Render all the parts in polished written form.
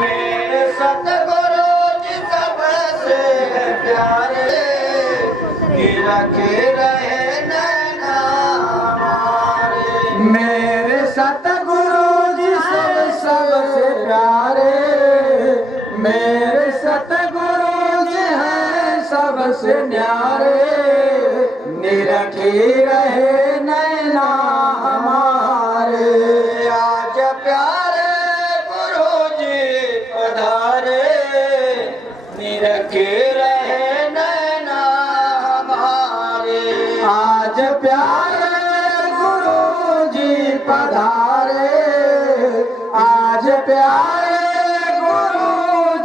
मेरे सतगुरु जी सबसे प्यारे, रखे रहे नैना हमारे। मेरे सतगुरु जी सबसे प्यारे, मेरे सतगुरु जी हैं सबसे न्यारे, निरखी रहे नैना हमारे। आज प्यारे गुरु जी पधारे, निरखे रहे नैना हमारे। आज प्यारे गुरु जी पधारे, आज प्यारे गुरु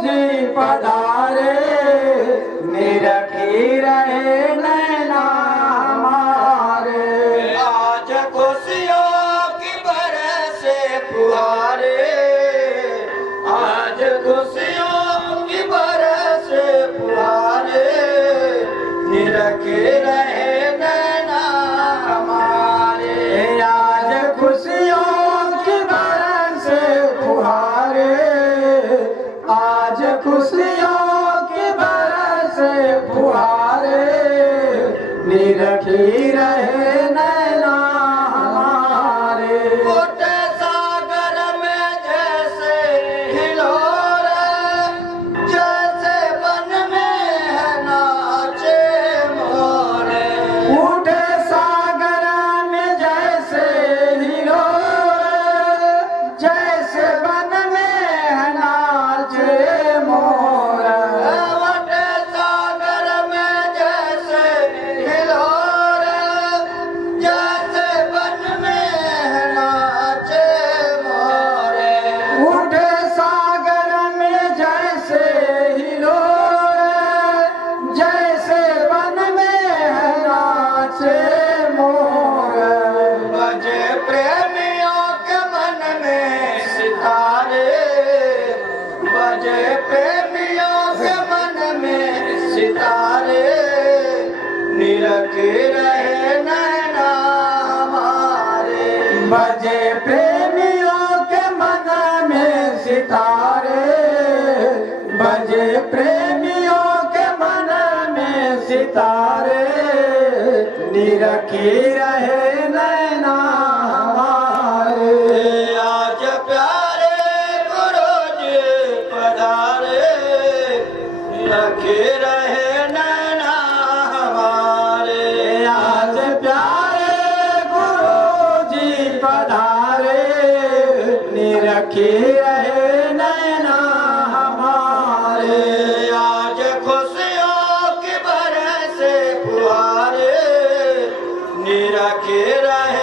जी पधारे, निरखी रहे नैना हमारे। आज खुशियों की बरसे फुहारे, आज खुशियों की बरसे फुहारे, निरखे रहे नैना हमारे। आज खुशियों की बरसे फुहारे, आज खुशियों की बरसे फुहारे, निरखी रहे नैना हमारे। उठे सागर में जैसे हिलोरे, जैसे वन में है नाचे मोरे। उठे सागर में जैसे हिलोरे, जैसे वन में है नाचे मोर। उठे सागर में जैसे हिलोरे, जैसे वन में है नाचे मोरे। उठे सागर में जैसे हिलोरे, जैसे वन में है नाचे मोर। बजे प्रेमियों के मन में सितारे, बजे प्रेमियों के मन में सितारे, निरखे रहे नैना हमारे। बजे प्रेमियों के मन में सितारे, बजे प्रेमियों के मन में सितारे, निरखी रहे नैना हमारे। आज प्यारे गुरु जी पधारे, निरखे रहे नैना हमारे। आज प्यारे गुरु जी पधारे, निरखी रहे नैना हमारे। आज खुशियों की बरसे फुहारे, निरखे रहे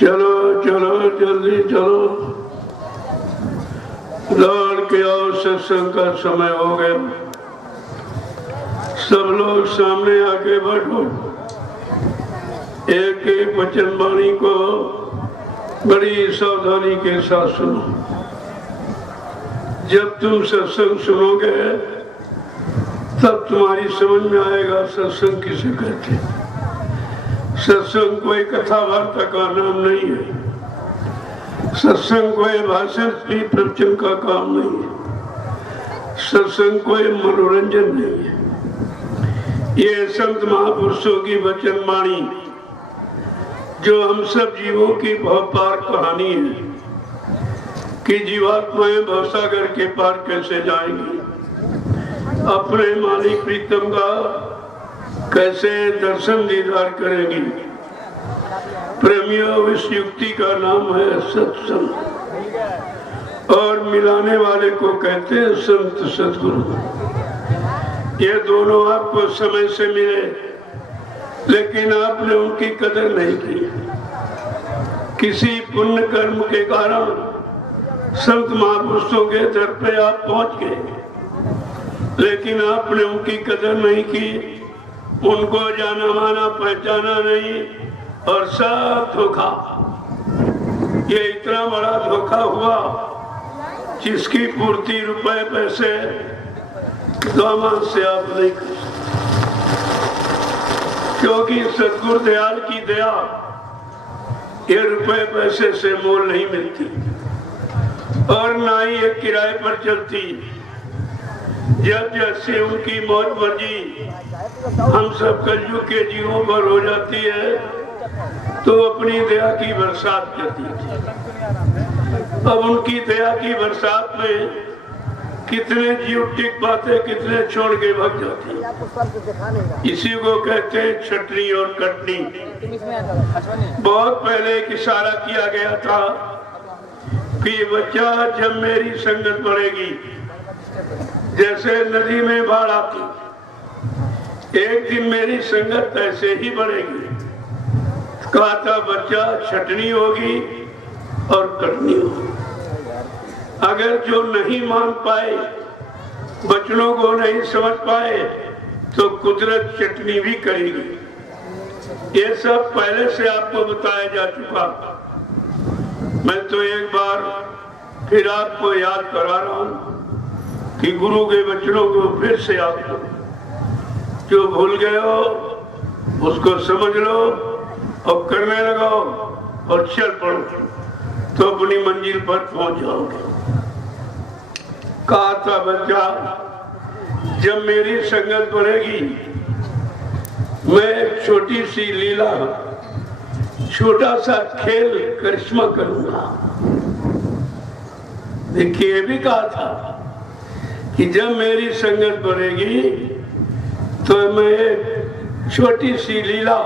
चलो चलो जल्दी चलो, दौड़ के आओ, सत्संग का समय हो गया। सब लोग सामने आके बैठो। एक एक वचन वाणी को बड़ी सावधानी के साथ सुनो। जब तुम सत्संग सुनोगे तब तुम्हारी समझ में आएगा सत्संग किसे कहते हैं। सत्संग कोई कथा वार्ता का नाम नहीं है। सत्संग कोई भाषण भी प्रवचन का काम नहीं है। सत्संग कोई मनोरंजन नहीं है। ये संत महापुरुषों की वचन वाणी जो हम सब जीवों की भवपार कहानी है कि जीवात्माएं भवसागर के पार कैसे जाएंगी, अपने मालिक प्रीतम का कैसे दर्शन दीदार करेंगी। प्रेमियों, इस युक्ति का नाम है सत्संग और मिलाने वाले को कहते हैं संत सद्गुरु। ये दोनों आपको समय से मिले लेकिन आपने उनकी कदर नहीं की। किसी पुण्य कर्म के कारण संत महापुरुषों के दर पे आप पहुंच गए लेकिन आपने उनकी कदर नहीं की, उनको जाना माना पहचाना नहीं और सब धोखा। ये इतना बड़ा धोखा हुआ जिसकी पूर्ति रुपए पैसे दामन से आप नहीं कर सकते, क्योंकि सतगुरु दयाल की दया ये रुपए पैसे से मोल नहीं मिलती और ना ही ये किराए पर चलती। जब जैसे उनकी मौज मर्जी हम सब कलयुग के जीवों पर हो जाती है तो अपनी दया की बरसात करती थी। अब उनकी दया की बरसात में कितने जीव टिक पाते, कितने छोड़ के भाग जाते। इसी को कहते हैं छटनी और कटनी। बहुत पहले एक इशारा किया गया था कि बच्चा जब मेरी संगत बढ़ेगी जैसे नदी में बाढ़ आती, एक दिन मेरी संगत ऐसे ही बढ़ेगी। कहा था बच्चा छटनी होगी और कटनी होगी। अगर जो नहीं मान पाए, बचनों को नहीं समझ पाए, तो कुदरत चटनी भी करेगी। ये सब पहले से आपको बताया जा चुका। मैं तो एक बार फिर आपको याद करा रहा हूं कि गुरु के वचनों को फिर से याद करो। जो भूल गए हो उसको समझ लो और करने लगाओ और चल पड़ो, तो अपनी मंजिल पर पहुंच जाओगे। कहा था बच्चा, जब मेरी संगत बढ़ेगी, मैं एक छोटी सी लीला, छोटा सा खेल करिश्मा करूंगा। देखिए, भी कहा था कि जब मेरी संगत बढ़ेगी तो मैं एक छोटी सी लीला,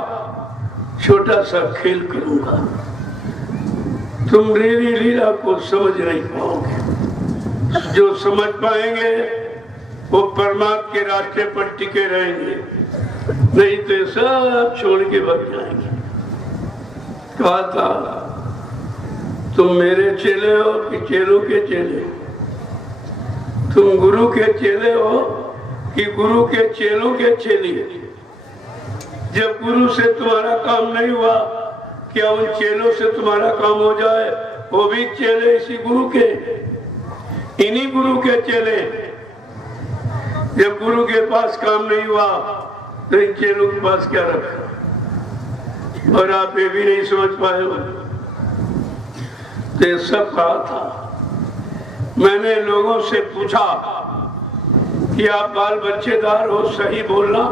छोटा सा खेल करूंगा। तुम मेरी लीला को समझ नहीं पाओगे। जो समझ पाएंगे वो परमात्मा के रास्ते पर टिके रहेंगे, नहीं तो सब छोड़ के भाग जाएंगे। कहा था, तुम मेरे चेले हो कि चेलों के चेले? तुम गुरु के चेले हो कि गुरु के चेलों के चेले? जब गुरु से तुम्हारा काम नहीं हुआ, क्या उन चेलों से तुम्हारा काम हो जाए? वो भी चेले इसी गुरु के, इन्हीं गुरु के चेले। जब गुरु के पास काम नहीं हुआ तो इन चेलों के पास क्या रखा? और आप ये भी नहीं समझ पाए हो। तो सब कहा था। मैंने लोगों से पूछा कि आप बाल बच्चेदार हो, सही बोलना।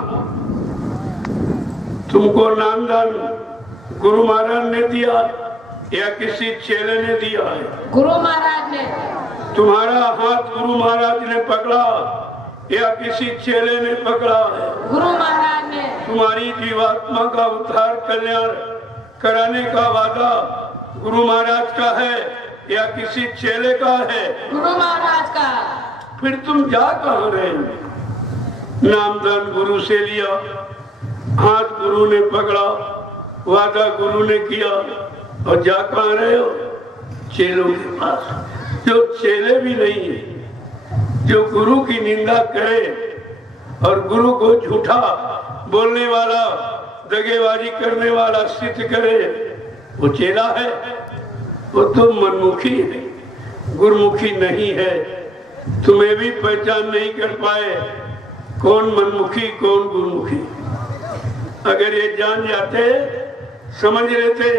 तुमको नामदान गुरु महाराज ने दिया या किसी चेले ने दिया है? गुरु महाराज ने। तुम्हारा हाथ गुरु महाराज ने पकड़ा या किसी चेले ने पकड़ा है? गुरु महाराज ने। तुम्हारी जीवात्मा का उद्धार कल्याण कराने का वादा गुरु महाराज का है या किसी चेले का है? गुरु महाराज का। फिर तुम जा कहाँ रहे? नामदान गुरु से लिया, हाथ गुरु ने पकड़ा, वादा गुरु ने किया, और जा कहाँ रहे हो? चेलों के पास। जो चेले भी नहीं है, जो गुरु की निंदा करे और गुरु को झूठा बोलने वाला, दगेबाजी करने वाला सिद्ध करे, वो चेला है? वो तो मनमुखी है, गुरुमुखी नहीं है। तुम्हें भी पहचान नहीं कर पाए कौन मनमुखी कौन गुरुमुखी। अगर ये जान जाते, समझ लेते,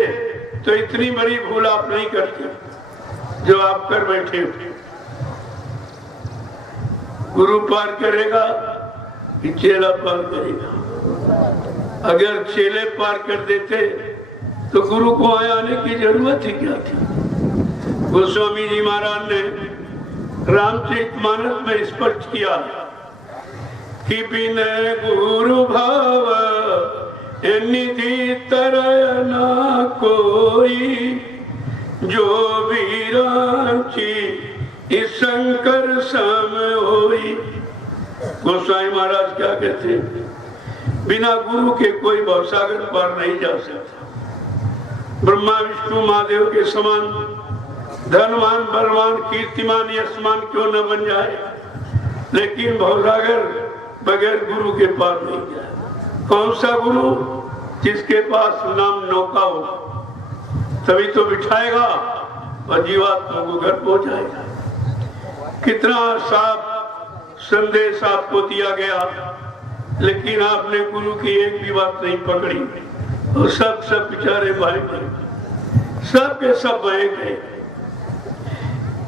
तो इतनी बड़ी भूल आप नहीं करते जो आप कर बैठे हो। गुरु पार करेगा कि चेला पार करेगा? अगर चेले पार कर देते तो गुरु को आने की जरूरत ही क्या थी? गोस्वामी जी महाराज ने रामचरितमानस में स्पष्ट किया कि बिन गुरु भाव निधि तरय ना कोई, जो वीरांची इस शंकर सम होई। गोस्वामी महाराज क्या कहते हैं? बिना गुरु के कोई भवसागर पार नहीं जा सकता। ब्रह्मा विष्णु महादेव के समान धनवान, बलवान, कीर्तिमान, यशमान क्यों न बन जाए, लेकिन भवसागर बगैर गुरु के पार नहीं जाए। कौन सा गुरु? जिसके पास नाम नौका हो, तभी तो बिठाएगा और जीवात्मा को घर पहुंचाएगा। कितना साफ संदेश आपको दिया गया, लेकिन आपने गुरु की एक भी बात नहीं पकड़ी, और सब बेचारे भाई भाई सब के सब बहे गए।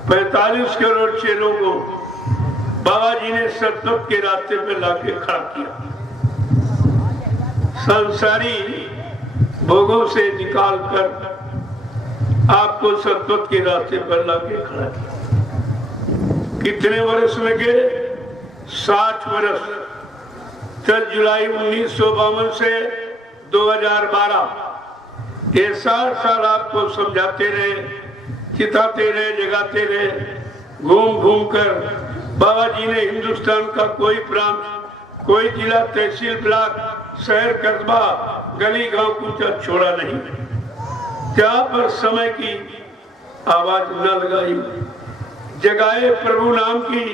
45 करोड़ चेलों को बाबा जी ने सतपथ के रास्ते पे लाके खड़ा किया। संसारी भोगों से निकाल कर आपको सतपथ के रास्ते पर लाके खड़ा किया। कितने वर्ष लगे? 60 वर्ष। 10 जुलाई 1952 से 2012, ये 60 साल आपको समझाते रहे, चिताते रहे, जगाते रहे, घूम घूम कर बाबा जी ने हिंदुस्तान का कोई प्रांत, कोई जिला, तहसील, ब्लॉक, शहर, कस्बा, गली, गांव कुछ छोड़ा नहीं, जहां पर समय की आवाज न लगाई, जगाए प्रभु नाम की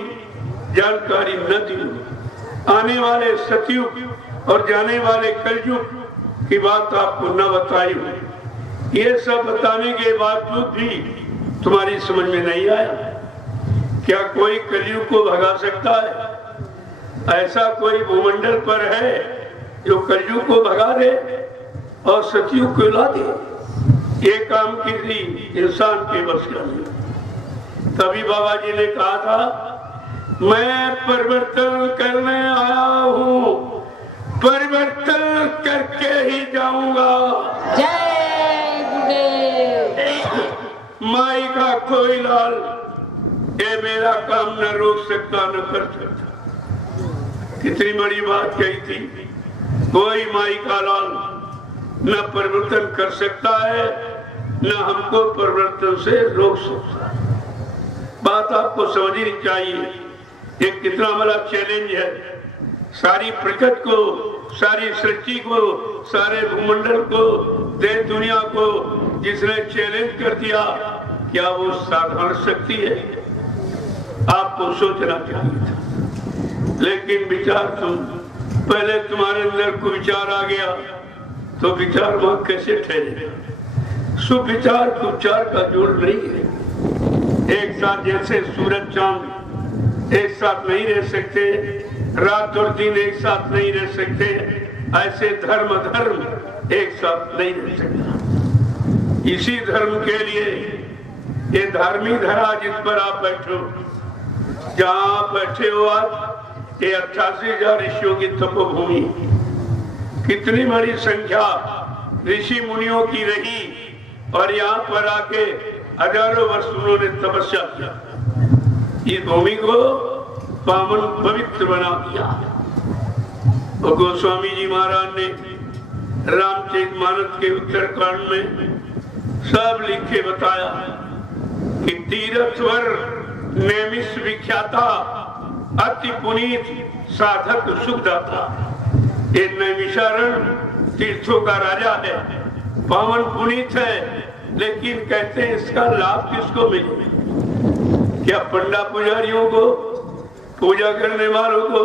जानकारी न दी, आने वाले सतयुग और जाने वाले कलयुग की बात आपको न बताई हुई। ये सब बताने के बावजूद भी तुम्हारी समझ में नहीं आया। क्या कोई कलयुग को भगा सकता है? ऐसा कोई भूमंडल पर है जो कलयुग को भगा दे और सतयुग को ला दे? ये काम किसी इंसान के बस का नहीं। तभी बाबा जी ने कहा था, मैं परिवर्तन करने आया हूँ, परिवर्तन करके ही जाऊंगा। जय गुरुदेव। माई का कोई लाल ये मेरा काम न रोक सकता, न कर सकता। कितनी बड़ी बात कही थी। कोई माई का लाल न परिवर्तन कर सकता है, न हमको परिवर्तन से रोक सकता है। बात आपको समझनी चाहिए। ये कितना बड़ा चैलेंज है। सारी प्रकृति को, सारी सृष्टि को, सारे भूमंडल को, देश दुनिया को जिसने चैलेंज कर दिया, क्या वो साधारण शक्ति है? आपको सोचना चाहिए था। लेकिन विचार तुम पहले तुम्हारे अंदर को विचार आ गया तो विचार वहां कैसे ठहरे? सुविचार कुचार का जोड़ नहीं है। एक साथ जैसे सूरज चांद एक साथ नहीं रह सकते, रात और दिन एक साथ नहीं रह सकते, ऐसे धर्म एक साथ नहीं रह सकता। इसी धर्म के लिए ये धार्मिक धरा जिस पर आप बैठो, जहां बैठे हो आज, ये 88,000 ऋषियों की तपोभूमि, कितनी बड़ी संख्या ऋषि मुनियों की रही और यहाँ पर आके हजारों वर्ष उन्होंने तपस्या किया, इस भूमि को पावन पवित्र बना दिया। और गोस्वामी जी महाराज ने रामचरितमानस के उत्तरकांड में सब लिखे बताया कि तीर्थवर नेमिष विख्याता अति पुनीत साधक सुखदाता। ये नैमिषारण तीर्थों का राजा है, पावन पुनीत है, लेकिन कहते हैं इसका लाभ किसको मिले? क्या पंडा पुजारियों को, पूजा करने वालों को,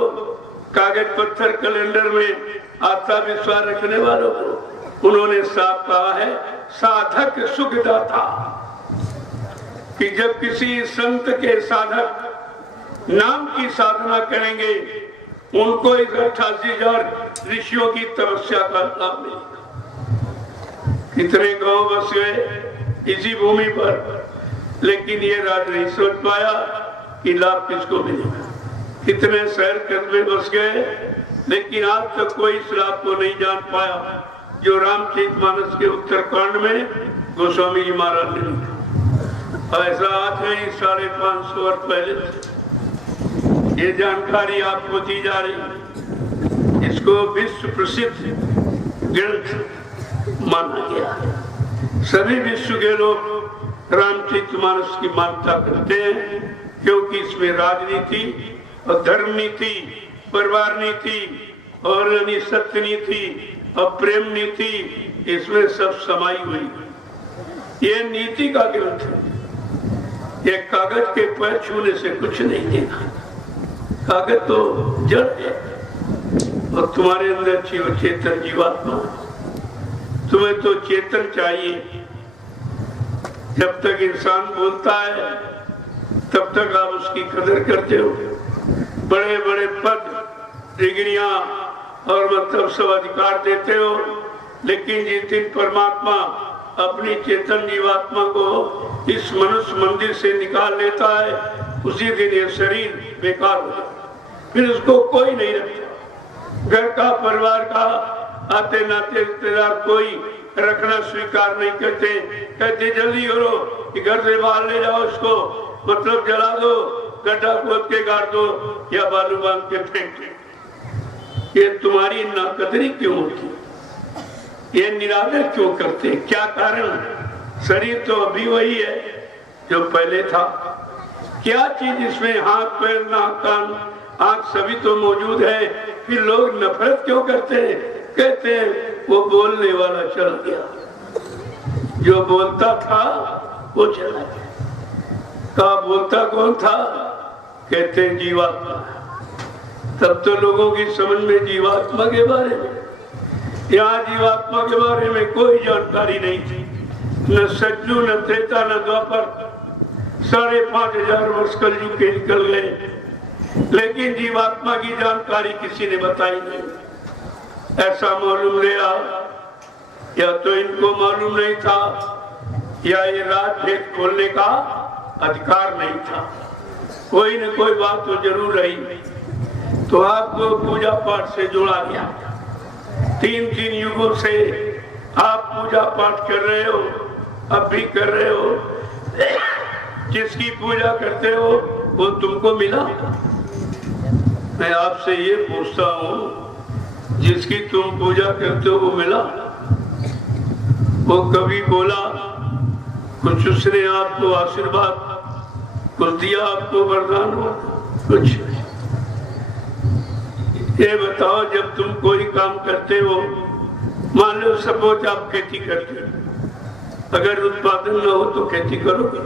कागज पत्थर कैलेंडर में आस्था विश्वास रखने वालों को? उन्होंने साफ कहा है साधक सुखदाता, कि जब किसी संत के साधक नाम की साधना करेंगे उनको इस 88,000 ऋषियों की तपस्या का लाभ मिलेगा। कितने गांव बस गए इसी भूमि पर, लेकिन ये राज नहीं सोच पाया कि लाभ किसको मिलेगा। कितने शहर कस्बे बस गए, लेकिन आज तक कोई इस लाभ को नहीं जान पाया जो रामचरितमानस के उत्तरकांड में गोस्वामी जी महाराज ने लिखा। ऐसा आज नहीं, 550 वर्ष पहले ये जानकारी आपको दी जा रही। इसको विश्व प्रसिद्ध ग्रंथ माना गया है। सभी विश्व के लोग रामचरितमानस की मान्यता करते हैं, क्योंकि इसमें राजनीति और धर्म नीति, परिवार नीति और सत्य नीति और प्रेम नीति इसमें सब समाई हुई। ये नीति का ग्रंथ है। ये कागज के पैर छूने से कुछ नहीं देगा। कागज तो जड़ है और तुम्हारे अंदर चेतन जीवात्मा। तुम्हें तो चेतन चाहिए। जब तक इंसान बोलता है तब तक आप उसकी कदर करते हो। बड़े बड़े पद, डिग्रियां और मतलब सब अधिकार देते हो, लेकिन जिस दिन परमात्मा अपनी चेतन जीवात्मा को इस मनुष्य मंदिर से निकाल लेता है, उसी दिन ये शरीर बेकार हो जाता। फिर उसको कोई नहीं रखता। घर का, परिवार का, आते नाते रिश्तेदार कोई रखना स्वीकार नहीं करते। कहते जल्दी करो कि घर से बाहर ले जाओ इसको, मतलब जला दो, गड्ढा खोद के गाड़ दो या बालू बांध के फेंक दो। ये तुम्हारी नाकदरी क्यों होती? ये निरादर क्यों करते? क्या कारण? शरीर तो अभी वही है जो पहले था। क्या चीज इसमें हाथ पैर नाक कान आंख सभी तो मौजूद है, फिर लोग नफरत क्यों करते हैं? कहते हैं वो बोलने वाला चल गया, जो बोलता था वो चला गया। कहा बोलता कौन था? कहते हैं जीवात्मा। तब तो लोगों की समझ में जीवात्मा के बारे में, यहाँ जीवात्मा के बारे में कोई जानकारी नहीं थी। न सज्जू न त्रेता न द्वापर, 5,500 वर्ष कलयुग के निकल गए, लेकिन जीवात्मा की जानकारी किसी ने बताई नहीं। ऐसा मालूम लिया, या तो इनको मालूम नहीं था, या ये राज भेद खोलने का अधिकार नहीं था। कोई न कोई बात तो जरूर रही। तो आपको पूजा पाठ से जोड़ा गया। 3 युगों से आप पूजा पाठ कर रहे हो, अब भी कर रहे हो। जिसकी पूजा करते हो वो तुमको मिला। मैं आपसे ये पूछता हूँ, जिसकी तुम पूजा करते हो वो मिला? वो कभी बोला कुछ? उसने आपको आशीर्वाद कुछ दिया, आपको वरदान हुआ कुछ? ये बताओ, जब तुम कोई काम करते हो, मान लो सपोज आप खेती करते हो, अगर उत्पादन न हो तो खेती करोगे।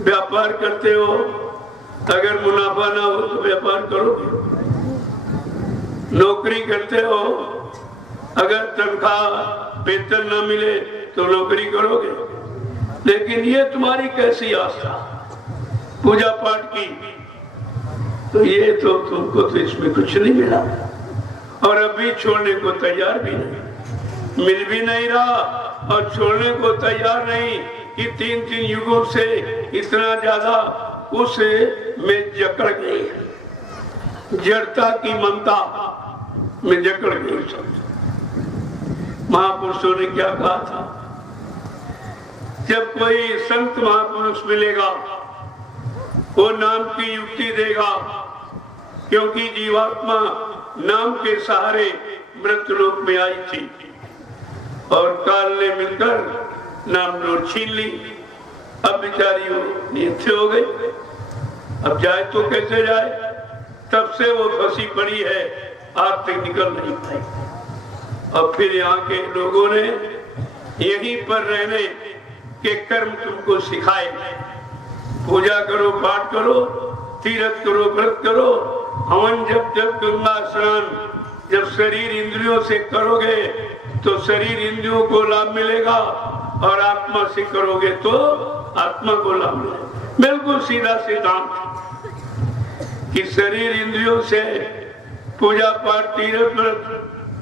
व्यापार करते हो, अगर मुनाफा ना हो तो व्यापार करोगे। नौकरी करते हो, अगर तनख्वाह वेतन न मिले तो नौकरी करोगे। लेकिन ये तुम्हारी कैसी आस्था पूजा पाठ की, तो ये तो तुमको तो इसमें कुछ नहीं मिला, और अभी छोड़ने को तैयार भी नहीं, मिल भी नहीं रहा और छोड़ने को तैयार नहीं कि 3 युगों से इतना ज्यादा उस में जकड़ गई, जड़ता की ममता में जकड़ गई। महापुरुषों ने क्या कहा था? जब कोई संत महापुरुष मिलेगा वो नाम की युक्ति देगा, क्योंकि जीवात्मा नाम के सहारे मृत्युलोक में आई थी और काल ने मिलकर नाम नोट छीन ली। अब बेचारी वो निहत्थे हो गई, अब जाए तो कैसे जाए? तब से वो फंसी पड़ी है, आज तक निकल नहीं पाई। और फिर यहाँ के लोगों ने यहीं पर रहने के कर्म तुमको सिखाए। पूजा करो, पाठ करो, तीर्थ करो, व्रत करो, हवन जब गंगा स्नान जब शरीर इंद्रियों से करोगे तो शरीर इंद्रियों को लाभ मिलेगा, और आत्मा से करोगे तो आत्मा को लाभ मिलेगा। बिल्कुल सीधा सिद्धांत कि शरीर इंद्रियों से पूजा पाठ, तीर्थ व्रत,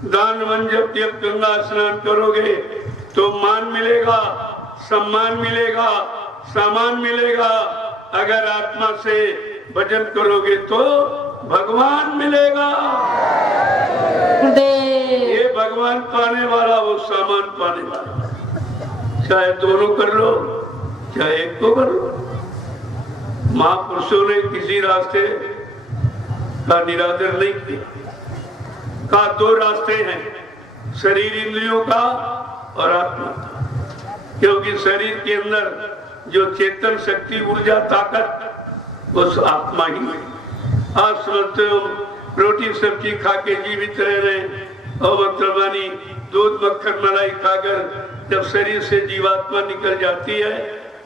दान वन जब गंगा स्नान करोगे तो मान मिलेगा, सम्मान मिलेगा, सामान मिलेगा। अगर आत्मा से भजन करोगे तो भगवान मिलेगा। ये भगवान पाने वाला, वो सामान पाने वाला। चाहे दोनों कर लो, चाहे एक को कर लो। महापुरुषों ने किसी रास्ते का निरादर नहीं किया। कहा 2 रास्ते हैं, शरीर इंद्रियों का और आत्मा का। क्योंकि शरीर के अंदर जो चेतन शक्ति, ऊर्जा, ताकत, उस आत्मा ही है। आप समझते हो रोटी सब्जी खा के जीवित रह रहे, और मतलब दूध मक्खन मलाई खाकर जब शरीर से जीवात्मा निकल जाती है,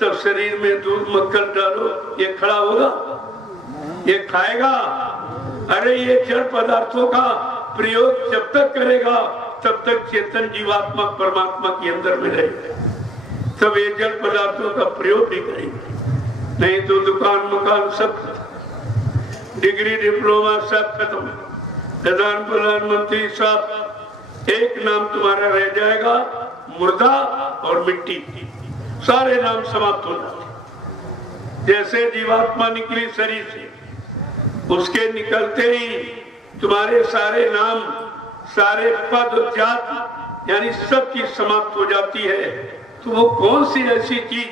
तब शरीर में दूध मक्खन डालो, ये खड़ा होगा? ये खाएगा? अरे ये जड़ पदार्थों का प्रयोग जब तक करेगा तब तक चेतन जीवात्मा परमात्मा के अंदर में रहेगा, तब ये जड़ पदार्थों का प्रयोग भी करेंगे। नहीं तो दुकान मकान सब खत्म, डिग्री डिप्लोमा सब खत्म, प्रधानमंत्री साहब, एक नाम तुम्हारा रह जाएगा मुर्दा और मिट्टी। सारे नाम समाप्त हो जाते। जैसे जीवात्मा निकली शरीर से, उसके निकलते ही तुम्हारे सारे नाम, सारे पद, जात, यानी सब चीज समाप्त हो जाती है। तो वो कौन सी ऐसी चीज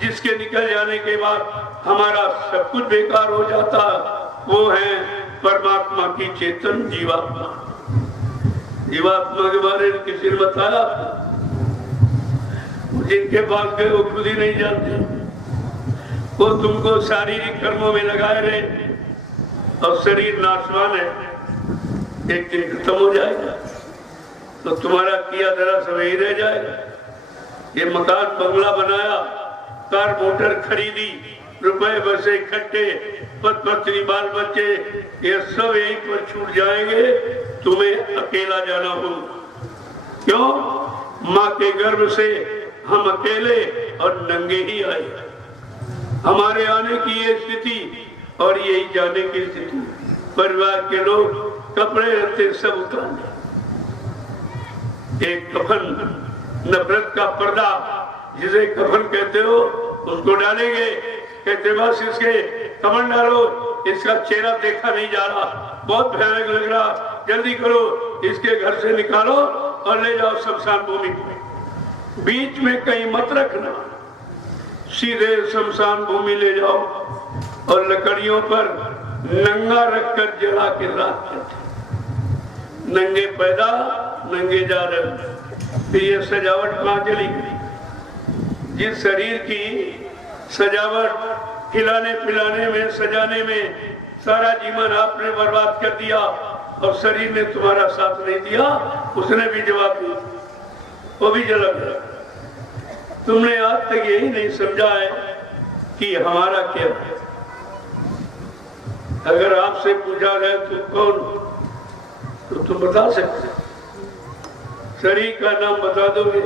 जिसके निकल जाने के बाद हमारा सब कुछ बेकार हो जाता? वो है परमात्मा की चेतन जीवात्मा। जीवात्मा के बारे में किसी ने बताया? जिनके पास गए वो खुद ही नहीं जानते। वो तुमको शारीरिक कर्मों में लगाए रहे और शरीर नाशवान है, एक दिन खत्म हो जाएगा, तो तुम्हारा किया जरा सब ही रह जाएगा। ये मकान बंगला बनाया, कार मोटर खरीदी, रुपए बसे इकट्ठे, पत पत्नी बाल बच्चे, ये सब यहीं पर छूट जाएंगे, तुम्हें अकेला जाना हो। क्यों? माँ के गर्भ से हम अकेले और नंगे ही आए। हमारे आने की ये स्थिति और यही जाने की स्थिति। परिवार के लोग कपड़े रहते सब उतारने, एक कफन नफरत का पर्दा जिसे कफन कहते हो उसको डालेंगे, कहते बस इसके कफन डालो, इसका चेहरा देखा नहीं जा रहा, बहुत भयानक लग रहा, जल्दी करो, इसके घर से निकालो और ले जाओ शमशान भूमि। बीच में कहीं मत रखना, सीधे शमशान भूमि ले जाओ और लकड़ियों पर नंगा रखकर जला के राख देते। नंगे पैदा नंगे जा रहे। फिर ये सजावट कहाँ चली गई? जिस शरीर की सजावट खिलाने पिलाने में सजाने में सारा जीवन आपने बर्बाद कर दिया और शरीर ने तुम्हारा साथ नहीं दिया, उसने भी जवाब दिया, वो भी जला गया। तुमने आज तक यही नहीं समझा है कि हमारा क्या है। अगर आपसे पूछा जाए तो कौन, तो तुम बता सकते, शरीर का नाम बता दोगे,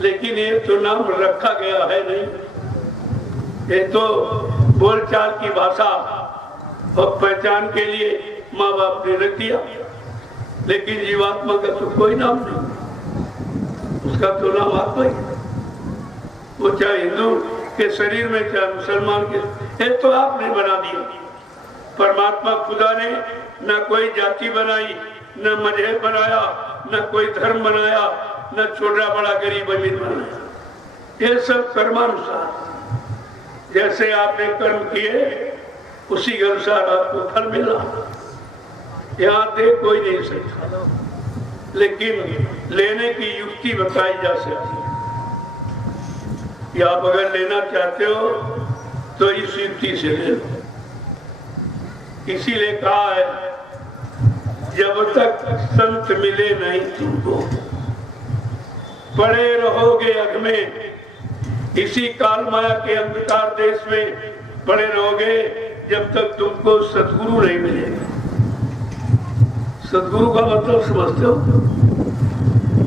लेकिन ये तो नाम रखा गया है नहीं, ये तो बोलचाल की भाषा और पहचान के लिए माँ बाप ने रख दिया, लेकिन जीवात्मा का तो कोई नाम नहीं, उसका तो नाम आत्मा ही। वो चाहे हिंदू के शरीर में चाहे मुसलमान के, ये तो आपने बना दिया। परमात्मा खुदा ने न कोई जाति बनाई, न मजहब बनाया, न कोई धर्म बनाया, न छोटा बड़ा गरीब अमीर बनाया, ये सब कर्मानुसार, जैसे आपने कर्म किए उसी के अनुसार आपको फल मिला। यहाँ दे कोई नहीं सकता, लेकिन लेने की युक्ति बताई जा सकती है कि आप अगर लेना चाहते हो तो इस युक्ति से ले लो। इसीलिए कहा है, जब तक संत मिले नहीं तुमको, पड़े रहोगे अग में, इसी काल माया के अंधकार देश में पड़े रहोगे जब तक तुमको सदगुरु नहीं मिलेगा। सदगुरु का मतलब समझते हो?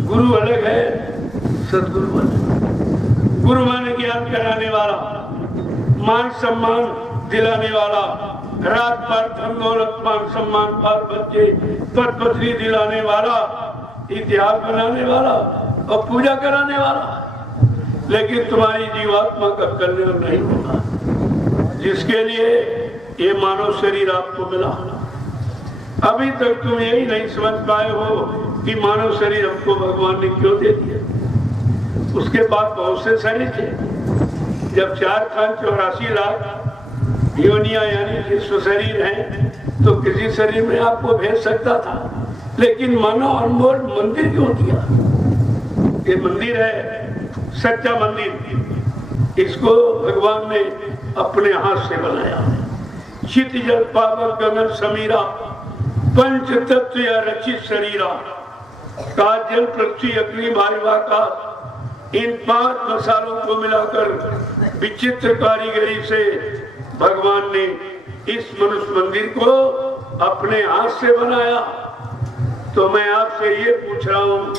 गुरु अलग है, सदगुरु अलग। गुरु माने ज्ञान कराने वाला, मान सम्मान दिलाने वाला, रात भर धन दौलत मान सम्मान बाल बच्चे पद पत्नी दिलाने वाला, इतिहास बनाने वाला और पूजा कराने वाला। लेकिन तुम्हारी जीवात्मा का कल्याण नहीं होगा, जिसके लिए ये मानव शरीर आपको मिला। अभी तक तुम यही नहीं समझ पाए हो कि मानव शरीर हमको भगवान ने क्यों दे दिया। उसके बाद बहुत से शरीर थे। जब 4,84 लाख योनिया यानी विश्व शरीर हैं, तो किसी शरीर में आपको भेज सकता था, लेकिन मानो अनमोल मंदिर क्यों दिया? ये मंदिर है, सच्चा मंदिर, इसको भगवान ने अपने हाथ से बनाया। चित जल पावक गगन समीरा, पंच तत्व या रचित शरीरा, काज जल पृथ्वी अग्नि वायु का, इन 5 मसालों को मिलाकर विचित्र कारीगरी से भगवान ने इस मनुष्य मंदिर को अपने हाथ से बनाया। तो मैं आपसे ये पूछ रहा हूँ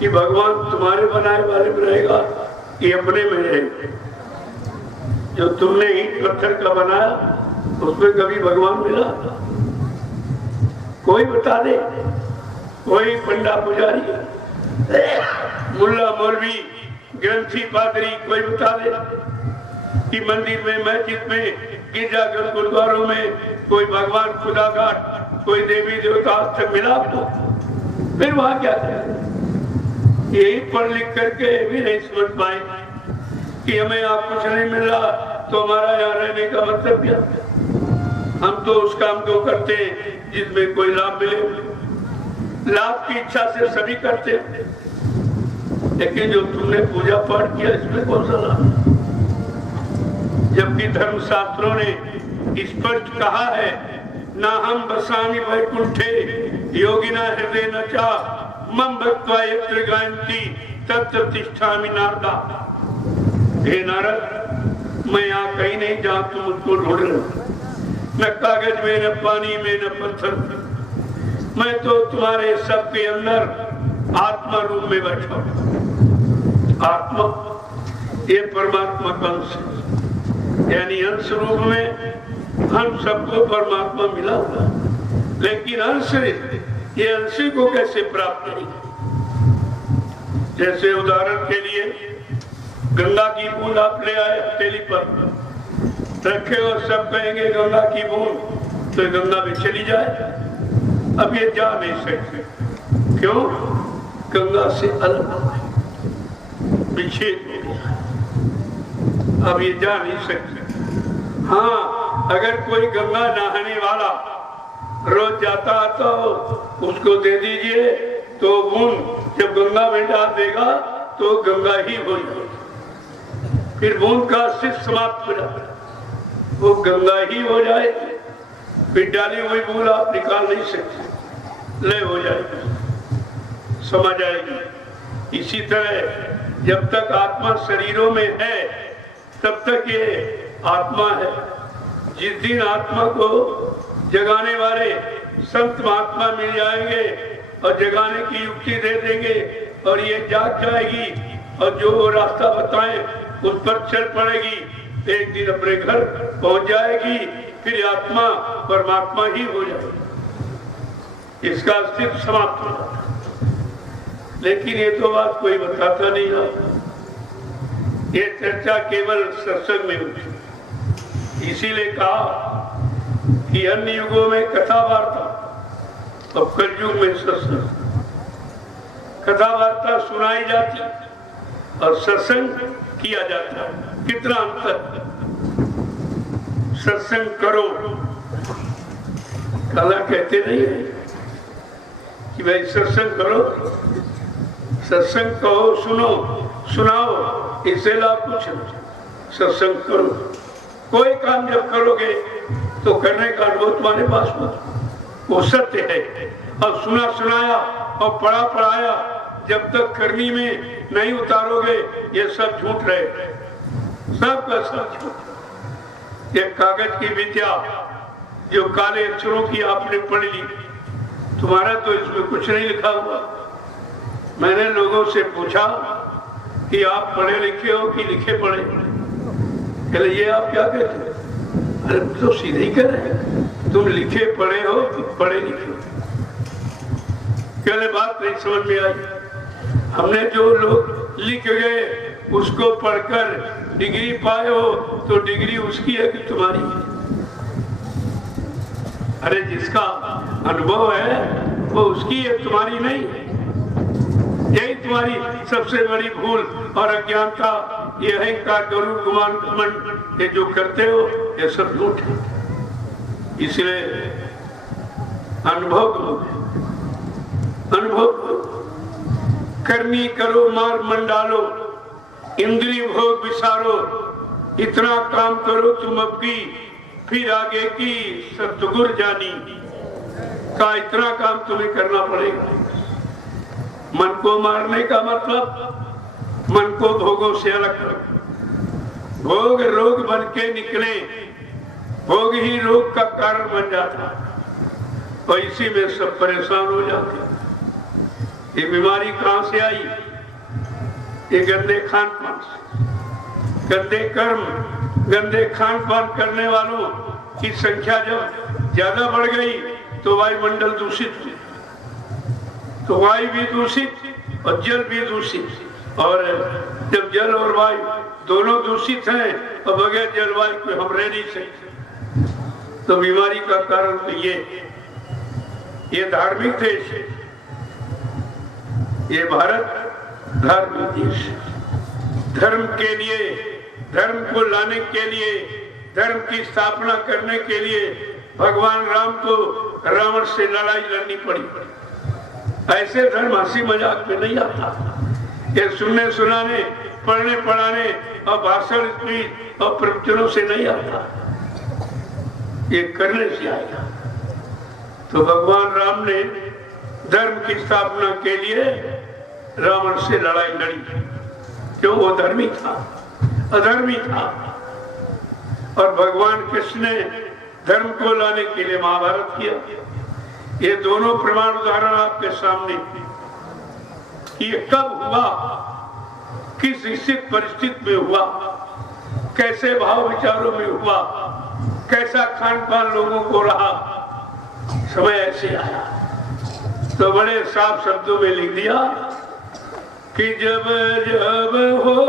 कि भगवान तुम्हारे बनाए वाले में रहेगा कि अपने में रहेगा? जो तुमने ईंट पत्थर का बनाया उसमें कभी भगवान मिला? कोई बता दे, कोई पंडा पुजारी, मुल्ला मौलवी, ग्रंथी पादरी, कोई बता दे कि मंदिर में, मस्जिद में, गिरजाघर गुरुद्वारों में कोई भगवान खुदा का, कोई देवी देवता आज तक मिला आपको? फिर वहां क्या करें? यही पढ़ लिख करके भी नहीं समझ पाए कि हमें आप कुछ नहीं मिल रहा, तो हमारा यहाँ रहने का मतलब क्या? हम तो उस काम को करते हैं जिसमें कोई लाभ मिले। लाभ की इच्छा से सभी करते हैं, लेकिन जो तुमने पूजा पाठ किया इसमें कौन सा लाभ? जबकि धर्मशास्त्रों ने स्पष्ट कहा है, ना हम बसामि वैकुंठे योगिना हृदय न चा मम भक्त्वा यत्र गायन्ति तत्र तिष्ठामि नारदा। हे नारद, मैं यहाँ कहीं नहीं जहाँ तुम मुझको ढूंढ रहे हो, न कागज में, न पानी में, न पत्थर। मैं तो तुम्हारे सबके अंदर आत्मा रूप में बैठा हूँ। आत्मा ये परमात्मा का अंश है, यानी अंश रूप में हम सबको परमात्मा मिला हुआ। लेकिन अंश, ये अंशी को कैसे प्राप्त करेंगे? जैसे उदाहरण के लिए गंगा की बूंद आप ले आए हथेली पर रखे और सब कहेंगे गंगा की बूंद, तो गंगा में चली जाए। अब ये जा नहीं सकते, क्यों? गंगा से अलग विच्छेद हो गया, अब ये जा नहीं सकते। हाँ, अगर कोई गंगा नहाने वाला रोज जाता आता हो, उसको दे दीजिए, तो बूंद जब गंगा में डाल देगा तो गंगा ही हो जाएगी। फिर बूंद का अस्तित्व समाप्त हो जाता है, वो गंगा ही हो जाए। फिर डाली हुई बूंद आप निकाल नहीं सकते, लय हो जाएगी, समझ आएगी। इसी तरह जब तक आत्मा शरीरों में है तब तक ये आत्मा है। जिस दिन आत्मा को जगाने वाले संत महात्मा मिल जाएंगे और जगाने की युक्ति दे देंगे और ये जाग जाएगी और जो वो रास्ता बताएं उस पर चल पड़ेगी, एक दिन अपने घर पहुंच जाएगी। फिर आत्मा परमात्मा ही हो जाएगी, इसका अस्तित्व समाप्त हो जाता है। लेकिन ये तो बात कोई बताता नहीं है, ये चर्चा केवल सत्संग में होती। इसीलिए कहा कि अन्य युगों में कथा वार्ता और कलयुग में सत्संग। कथा वार्ता सुनाई जाती और सत्संग किया जाता है, कितना अंतर। सत्संग करो, कला कहते नहीं है कि भाई सत्संग करो, सत्संग कहो, सुनो, सुनाओ, इससे लाभ कुछ नहीं। सत्संग करो, कोई काम जब करोगे तो करने का अनुभव तुम्हारे पास हो, वो सत्य है। और सुना सुनाया और पढ़ा पढ़ाया जब तक करनी में नहीं उतारोगे, ये सब झूठ रहे, सब का सब झूठ। ये कागज की विद्या जो काले अक्षरों की आपने पढ़ ली, तुम्हारा तो इसमें कुछ नहीं लिखा हुआ। मैंने लोगों से पूछा कि आप पढ़े लिखे हो कि लिखे पढ़े? कहले ये आप क्या कहते हो? अरे तो सीधे ही कह रहे हैं, तुम लिखे पढ़े हो कि पढ़े लिखे हो? कहले बात नहीं समझ में आई। हमने जो लोग लिख गए उसको पढ़कर डिग्री पाए हो तो डिग्री उसकी है कि तुम्हारी? अरे जिसका अनुभव है वो उसकी है, तुम्हारी नहीं। यही तुम्हारी सबसे बड़ी भूल और अज्ञानता, ये अहंकार, गरुड़, गुमान, घमंड, ये जो करते हो ये सब झूठ है। इसलिए अनुभव करो, अनुभव करो, करनी करो, मार मंडालो, इंद्रिय भोग विसारो, इतना काम करो तुम अब की, फिर आगे की सतगुर जानी का इतना काम तुम्हें करना पड़ेगा। मन को मारने का मतलब मन को भोगों से अलग करो। भोग रोग बन के निकले, भोग ही रोग का कारण बन जाता और इसी में सब परेशान हो जाते। ये बीमारी कहां से आई? ये गंदे खान पान से, गंदे कर्म, गंदे खान पान करने वालों की संख्या जब ज्यादा बढ़ गई तो वायुमंडल दूषित, तो वायु भी दूषित और जल भी दूषित। और जब जल और वायु दोनों दूषित हैं और बगैर जलवायु को हम रह नहीं सकते, तो बीमारी का कारण तो ये धार्मिक देश है, ये भारत धार्मिक देश। धर्म के लिए, धर्म को लाने के लिए, धर्म की स्थापना करने के लिए भगवान राम को रावण से लड़ाई लड़नी पड़ी। ऐसे धर्म हंसी मजाक में नहीं आता। ये सुनने सुनाने, पढ़ने पढ़ाने और भाषण स्पीच और प्रवचनों से नहीं आता, ये करने से आएगा। तो भगवान राम ने धर्म की स्थापना के लिए रावण से लड़ाई लड़ी, क्यों? वो धर्मी था, अधर्मी था। और भगवान कृष्ण ने धर्म को लाने के लिए महाभारत किया। ये दोनों प्रमाण उदाहरण आपके सामने, ये कब हुआ, किस स्थित परिस्थिति में हुआ, कैसे भाव विचारों में हुआ, कैसा खान पान लोगों को रहा, समय ऐसे आया। तो बड़े साफ शब्दों में लिख दिया कि जब जब हो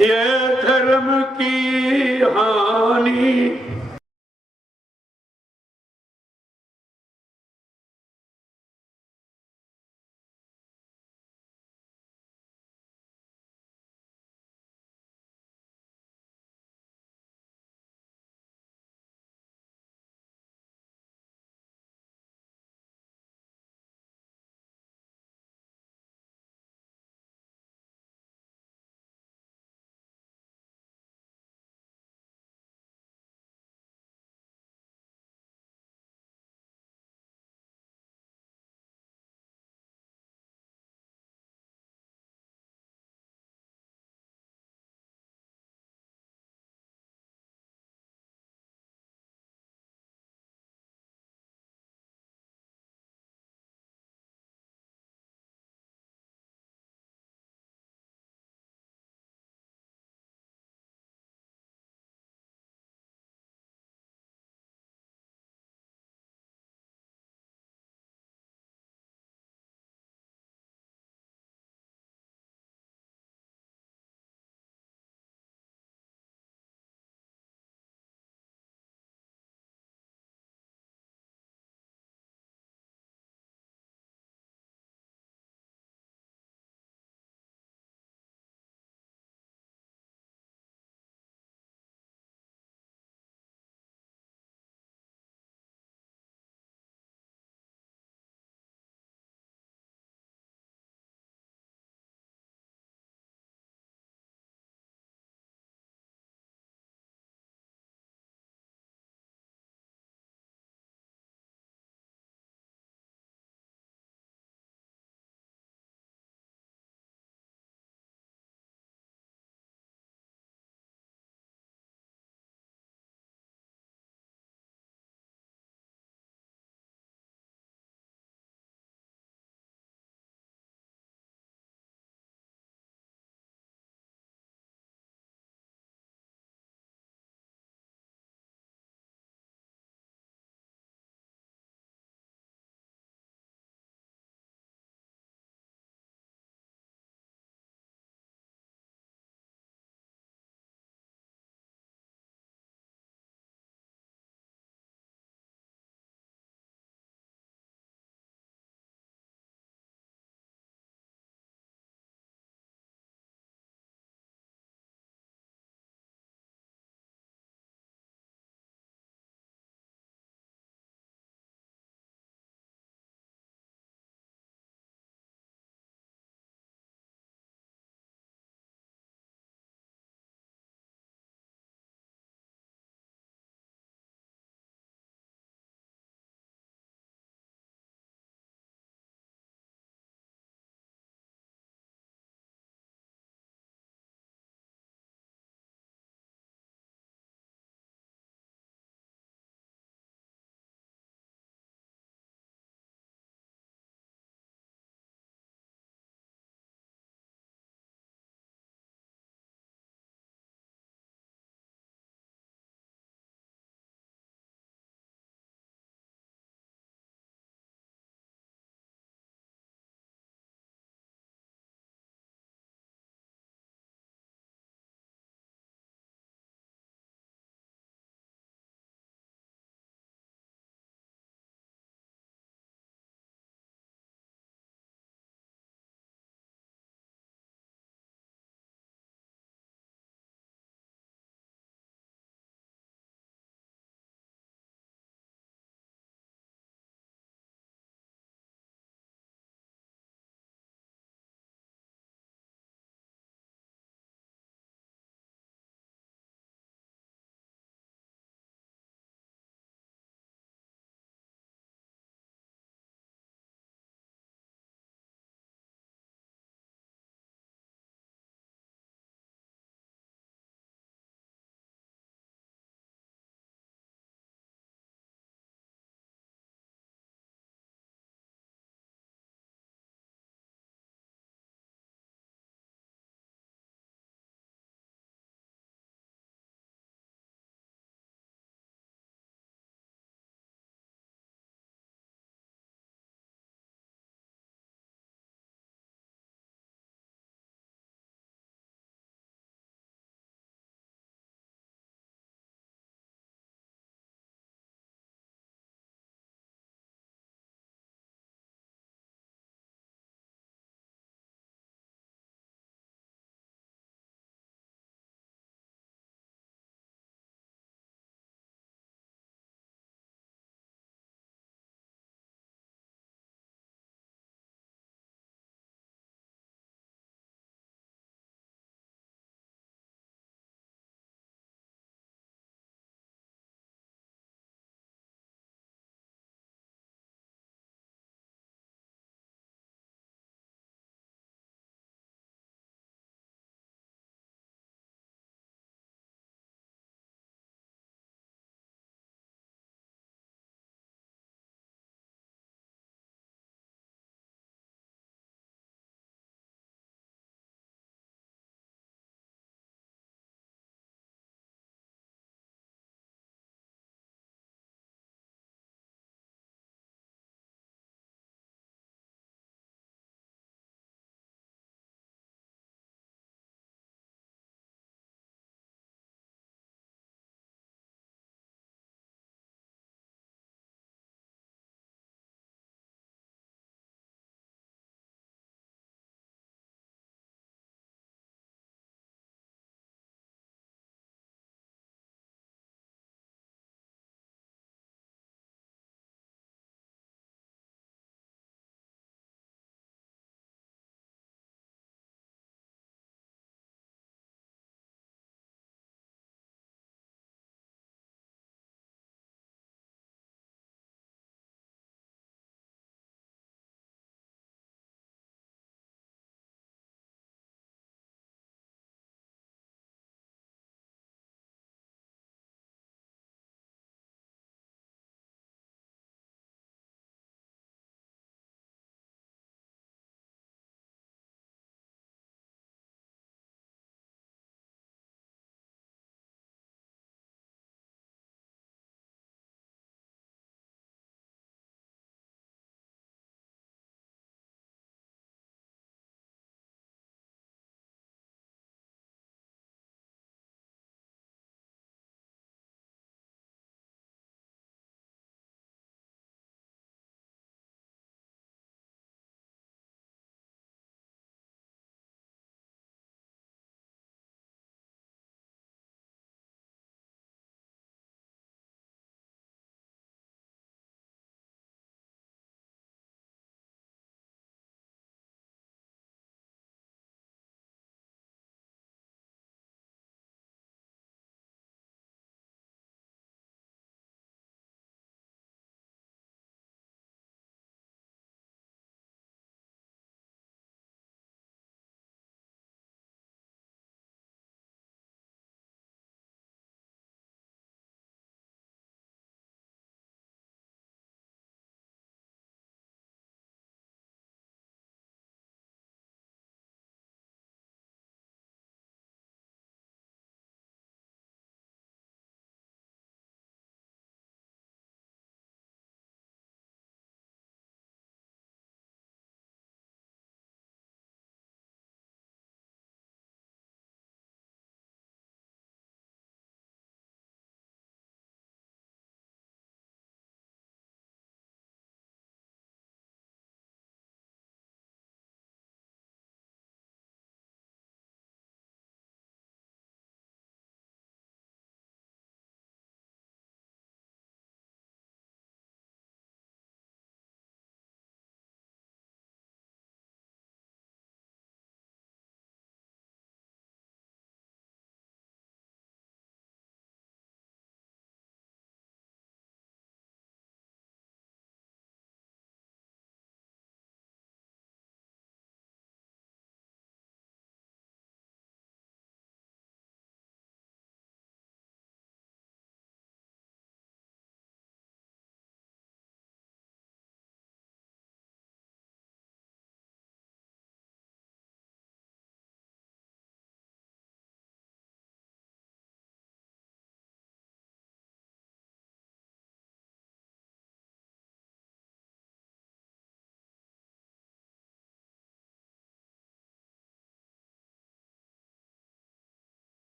ये धर्म की हानि